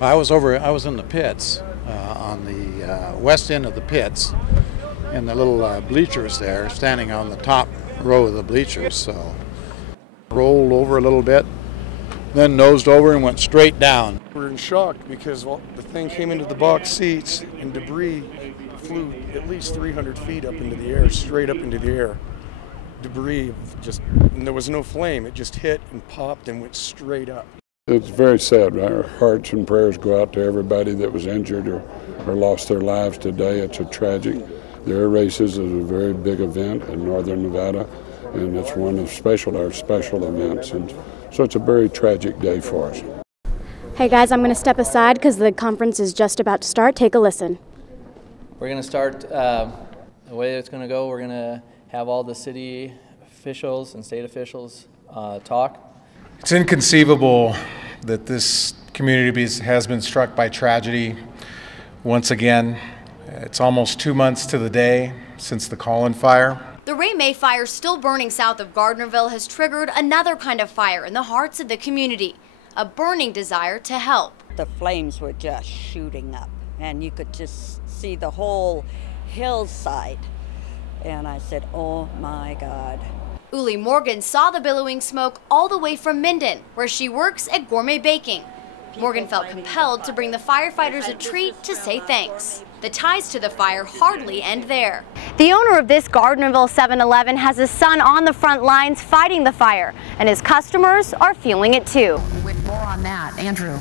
I was in the pits, on the west end of the pits, in the little bleachers there, standing on the top row of the bleachers. So rolled over a little bit, then nosed over and went straight down. We're in shock because the thing came into the box seats and debris flew at least 300 feet up into the air, straight up into the air. Debris and there was no flame. It just hit and popped and went straight up. It's very sad. Our hearts and prayers go out to everybody that was injured or lost their lives today. It's a tragic. The air races is a very big event in northern Nevada, and it's one of our special events. And so it's a very tragic day for us. Hey guys, I'm going to step aside because the conference is just about to start. Take a listen. We're going to start the way it's going to go. We're going to have all the city officials and state officials talk. It's inconceivable that this community has been struck by tragedy once again. It's almost 2 months to the day since the Collin fire. The Ray May fire, still burning south of Gardnerville, has triggered another kind of fire in the hearts of the community, a burning desire to help. The flames were just shooting up, and you could just see the whole hillside. And I said, oh my God. Uli Morgan saw the billowing smoke all the way from Minden, where she works at Gourmet Baking. Morgan felt compelled to bring the firefighters a treat to say thanks. The ties to the fire hardly end there. The owner of this Gardnerville 7-Eleven has his son on the front lines fighting the fire, and his customers are feeling it too. With more on that, Andrew.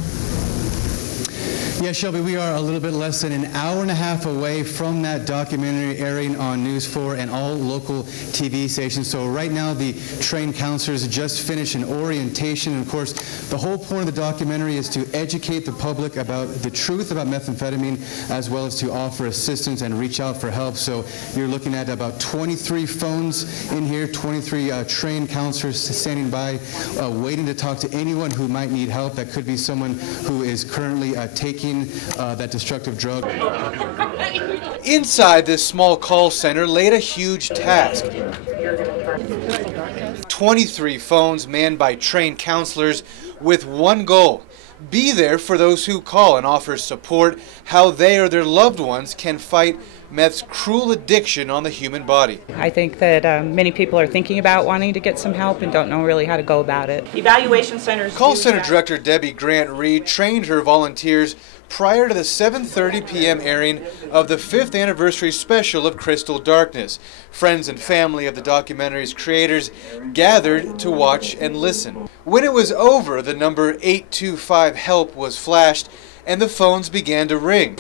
Yeah, Shelby, we are a little bit less than an hour and a half away from that documentary airing on News 4 and all local TV stations. So right now the trained counselors just finished an orientation. And of course, the whole point of the documentary is to educate the public about the truth about methamphetamine, as well as to offer assistance and reach out for help. So you're looking at about 23 phones in here, 23 trained counselors standing by, waiting to talk to anyone who might need help. That could be someone who is currently taking that destructive drug. Inside this small call center laid a huge task. 23 phones manned by trained counselors with one goal: be there for those who call and offer support how they or their loved ones can fight meth's cruel addiction on the human body. I think that many people are thinking about wanting to get some help and don't know really how to go about it. Evaluation centers. Call center director Debbie Grant Reed trained her volunteers prior to the 7:30 p.m. airing of the 5th anniversary special of Crystal Darkness. Friends and family of the documentary's creators gathered to watch and listen. When it was over, the number 825-HELP was flashed and the phones began to ring.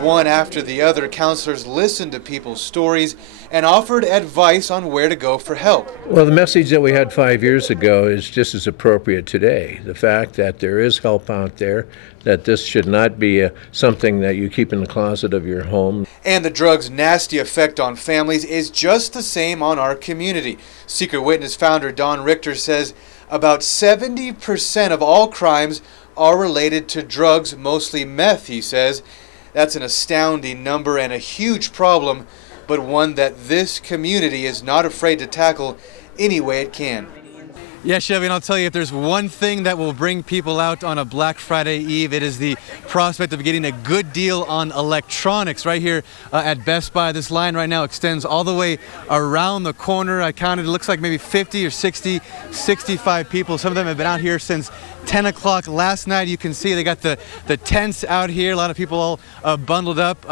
One after the other, counselors listened to people's stories and offered advice on where to go for help. Well, the message that we had 5 years ago is just as appropriate today. The fact that there is help out there, that this should not be something that you keep in the closet of your home. And the drug's nasty effect on families is just the same on our community. Secret Witness founder Don Richter says about 70% of all crimes are related to drugs, mostly meth, he says. That's an astounding number and a huge problem, but one that this community is not afraid to tackle any way it can. Yeah, Chevy, and I'll tell you, if there's one thing that will bring people out on a Black Friday Eve, it is the prospect of getting a good deal on electronics right here at Best Buy. This line right now extends all the way around the corner. I counted, it looks like maybe 50 or 60, 65 people. Some of them have been out here since 10 o'clock last night. You can see they got the tents out here. A lot of people all bundled up.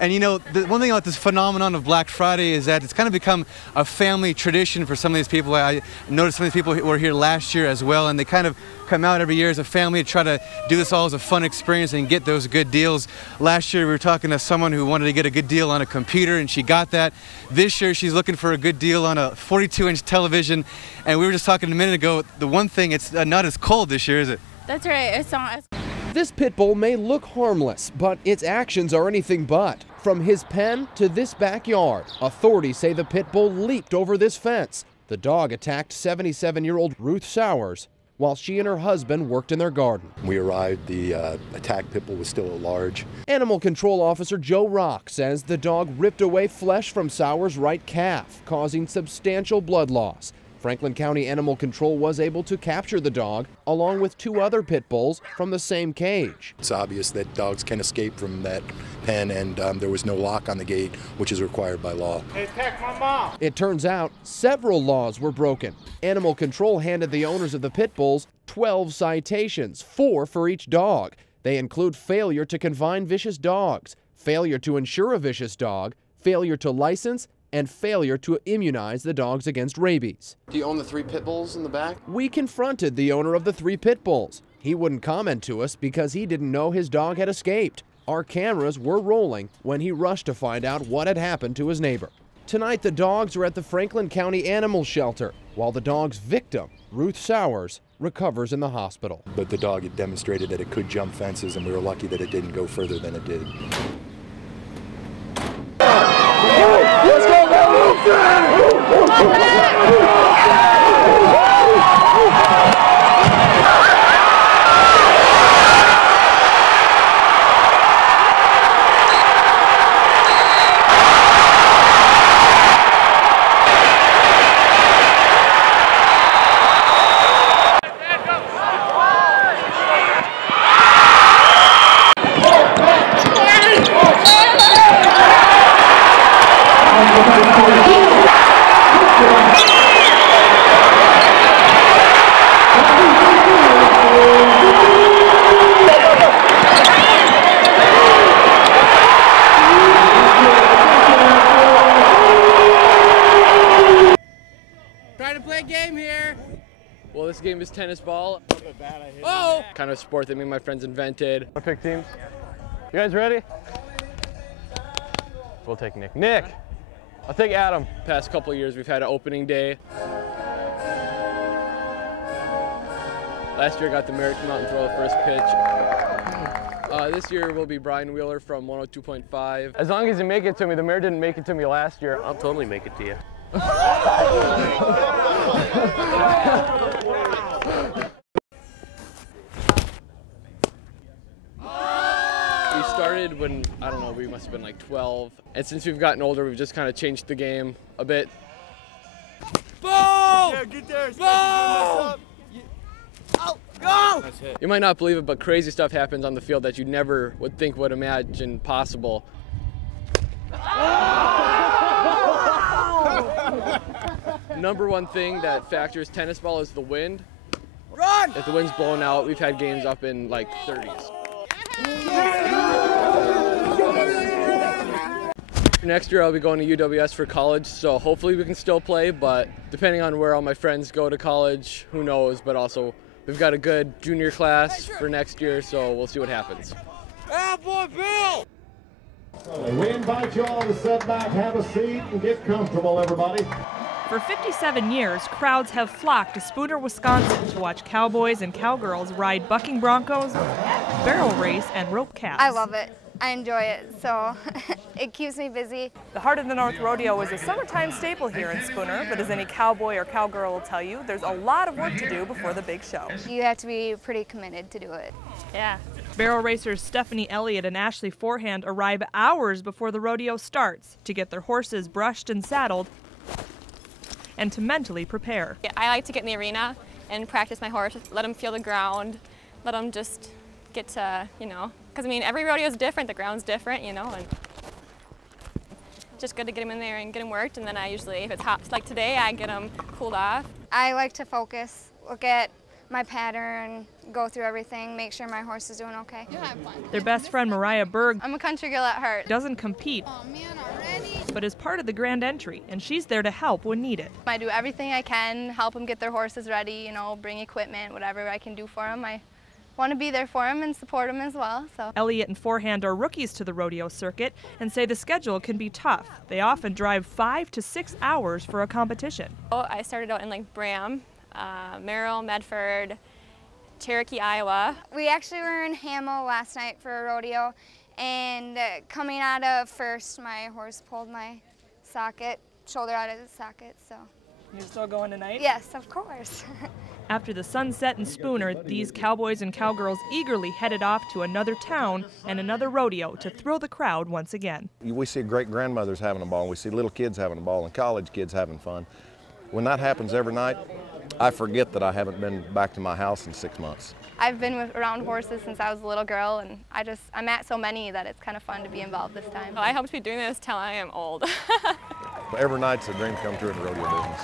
And you know, the one thing about this phenomenon of Black Friday is that it's kind of become a family tradition for some of these people. I noticed some of these people were here last year as well, and they kind of come out every year as a family to try to do this all as a fun experience and get those good deals. Last year we were talking to someone who wanted to get a good deal on a computer, and she got that. This year she's looking for a good deal on a 42-inch television, and we were just talking a minute ago, the one thing, it's not as cold this year, is it? That's right, it's not as This pit bull may look harmless, but its actions are anything but. From his pen to this backyard, authorities say the pit bull leaped over this fence. The dog attacked 77-year-old Ruth Sowers while she and her husband worked in their garden. We arrived, the attacked pit bull was still at large. Animal Control Officer Joe Rock says the dog ripped away flesh from Sowers' right calf, causing substantial blood loss. Franklin County Animal Control was able to capture the dog, along with 2 other pit bulls from the same cage. It's obvious that dogs can escape from that pen, and there was no lock on the gate, which is required by law. Hey, take my mom. It turns out several laws were broken. Animal Control handed the owners of the pit bulls 12 citations, 4 for each dog. They include failure to confine vicious dogs, failure to insure a vicious dog, failure to license, and failure to immunize the dogs against rabies. Do you own the 3 pit bulls in the back? We confronted the owner of the 3 pit bulls. He wouldn't comment to us because he didn't know his dog had escaped. Our cameras were rolling when he rushed to find out what had happened to his neighbor. Tonight, the dogs are at the Franklin County Animal Shelter, while the dog's victim, Ruth Sowers, recovers in the hospital. But the dog had demonstrated that it could jump fences, and we were lucky that it didn't go further than it did. Let's go, Trying to play a game here. Well, this game is tennis ball. Oh! Kind of sport that me and my friends invented. I pick teams. You guys ready? We'll take Nick. Nick! I'll take Adam. Past couple of years, we've had an opening day. Last year, I got the Merritt come out and throw the first pitch. This year will be Brian Wheeler from 102.5. As long as you make it to me, the mayor didn't make it to me last year. I'll totally make it to you. We started when, I don't know, we must have been like 12. And since we've gotten older, we've just kind of changed the game a bit. Boom! Yeah, get there. Boom! Oh, go! You might not believe it, but crazy stuff happens on the field that you never would think would imagine possible. Number one thing that factors tennis ball is the wind. Run! If the wind's blowing out, we've had games up in like 30s. Next year I'll be going to UWS for college, so hopefully we can still play, but depending on where all my friends go to college, who knows, but also we've got a good junior class for next year, so we'll see what happens. Ah, boy, Bill! We invite you all to sit back, have a seat, and get comfortable, everybody. For 57 years, crowds have flocked to Spooner, Wisconsin to watch cowboys and cowgirls ride bucking broncos, barrel race, and rope calves. I love it. I enjoy it, so it keeps me busy. The Heart of the North Rodeo is a summertime staple here in Spooner, but as any cowboy or cowgirl will tell you, there's a lot of work to do before the big show. You have to be pretty committed to do it. Yeah. Barrel racers Stephanie Elliott and Ashley Forehand arrive hours before the rodeo starts to get their horses brushed and saddled and to mentally prepare. I like to get in the arena and practice my horse, let him feel the ground, let him just get to, because I mean, every rodeo is different, the ground's different, and just good to get him in there and get him worked, and then I usually, if it's hot like today, I get him cooled off. I like to focus, look at my pattern, go through everything, make sure my horse is doing okay. Their best friend Mariah Berg I'm a country girl at heart. Doesn't compete, but is part of the grand entry, and she's there to help when needed. I do everything I can, help them get their horses ready, bring equipment, whatever I can do for them. I want to be there for them and support them as well. So. Elliott and Forehand are rookies to the rodeo circuit and say the schedule can be tough. They often drive 5 to 6 hours for a competition. I started out in like Bram, Merrill, Medford, Cherokee, Iowa. We actually were in Hamill last night for a rodeo, and coming out of first, my horse pulled my shoulder out of the socket, so. You're still going tonight? Yes, of course. After the sunset in Spooner, these cowboys and cowgirls eagerly headed off to another town and another rodeo to thrill the crowd once again. We see great grandmothers having a ball, we see little kids having a ball, and college kids having fun. When that happens every night, I forget that I haven't been back to my house in 6 months. I've been around horses since I was a little girl, and I'm at so many that it's kind of fun to be involved this time. Well, I hope to be doing this till I am old. Every night's a dream come true in the rodeo business.